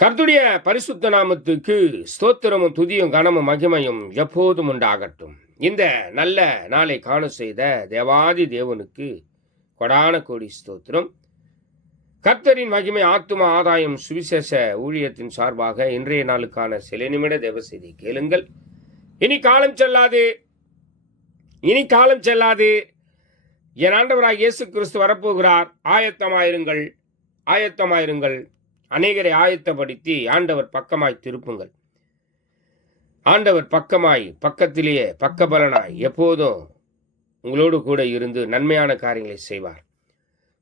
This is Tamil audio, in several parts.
கர்த்தருடைய பரிசுத்த நாமத்துக்கு ஸ்தோத்திரமும் துதியும் கனமும் மகிமையும் எப்போதும் உண்டாகட்டும். இந்த நல்ல நாளை காண செய்த தேவாதி தேவனுக்கு கொடான கோடி ஸ்தோத்திரம். கர்த்தரின் மகிமை ஆத்தும ஆதாயம் சுவிசேஷ ஊழியத்தின் சார்பாக இன்றைய நாளுக்கான சில நிமிட தேவ செய்தி கேளுங்கள். இனி காலம் செல்லாது. என் ஆண்டவராக இயேசு கிறிஸ்து வரப்போகிறார். ஆயத்தமாயிருங்கள். அநேகரை ஆயத்தப்படுத்தி ஆண்டவர் பக்கமாய் திருப்புங்கள். ஆண்டவர் பக்கத்திலேயே பக்கபலனாய் எப்போதும் உங்களோடு கூட இருந்து நன்மையான காரியங்களை செய்வார்.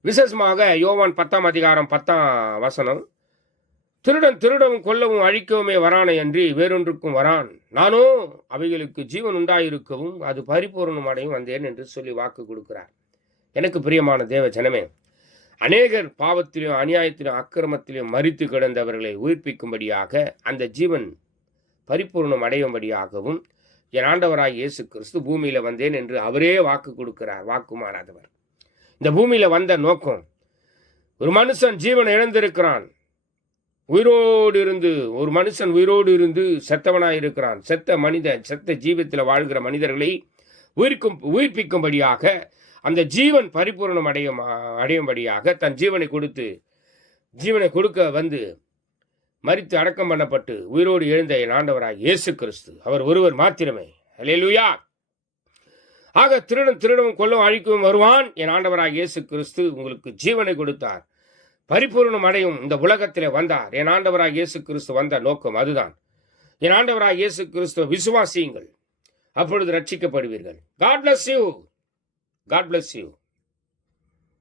விசேஷமாக யோவான் 10 அதிகாரம் 10 திருடவும் கொல்லவும் அழிக்கவுமே வரானே அன்றி வேறொன்றுக்கும் வரான். நானோ அவைகளுக்கு ஜீவன் உண்டாயிருக்கவும் அது பரிபூர்ணம் அடையும் வந்தேன் என்று சொல்லி வாக்கு கொடுக்கிறார். எனக்கு பிரியமான தேவ ஜனமே, அநேகர் பாவத்திலும் அநியாயத்திலும் அக்கிரமத்திலும் மரித்து கிடந்தவர்களை உயிர்ப்பிக்கும்படியாக அந்த ஜீவன் பரிபூர்ணம் அடையும்படியாகவும் என் ஆண்டவராய் இயேசு கிறிஸ்து பூமியில வந்தேன் என்று அவரே வாக்கு கொடுக்கிறார். வாக்கு மாறாதவர். இந்த பூமியில வந்த நோக்கம், ஒரு மனுஷன் ஜீவன் இழந்திருக்கிறான். ஒரு மனுஷன் உயிரோடு இருந்து செத்தவனாய் இருக்கிறான். செத்த ஜீவத்தில் வாழ்கிற மனிதர்களை உயிர்ப்பிக்கும்படியாக அந்த ஜீவன் பரிபூர்ணம் அடையும்படியாக தன் ஜீவனை கொடுக்க வந்து மரித்து அடக்கம் பண்ணப்பட்டு உயிரோடு எழுந்த என் ஆண்டவராக இயேசு கிறிஸ்து அவர் ஒருவர் மாத்திரமே. அல்லேலூயா. ஆக திருடவும் கொல்லவும் அழிக்கவும் வருவான். என் ஆண்டவராக இயேசு கிறிஸ்து உங்களுக்கு ஜீவனை கொடுத்தார். பரிபூர்ணம் அடையும் இந்த உலகத்திலே வந்தார். என் ஆண்டவராக இயேசு கிறிஸ்து வந்த நோக்கம் அதுதான். என் ஆண்டவராக இயேசு கிறிஸ்துவ விசுவாசியுங்கள், அப்பொழுது ரட்சிக்கப்படுவீர்கள். God bless you.